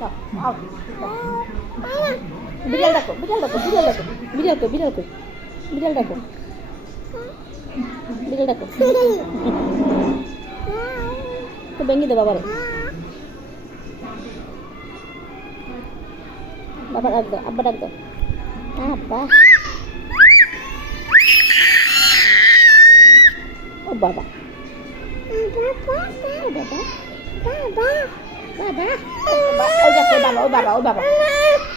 দাও, বিড়াল ডাকো, বিড়াল ডাকো, বিড়াল ডাকো, বিড়াল কই, বিড়াল কই, বিড়াল ডাকো, বিড়াল ডাকো। তো ভেঙে দে বাবারে, বাবা ডাক দাও, আব্বা ডাক দাও, আব্বা। ও বাবা, বাবা, বাবা, বাবা, বাবা, ওই দেখো বাবা, ও বাবা, ও বাবা।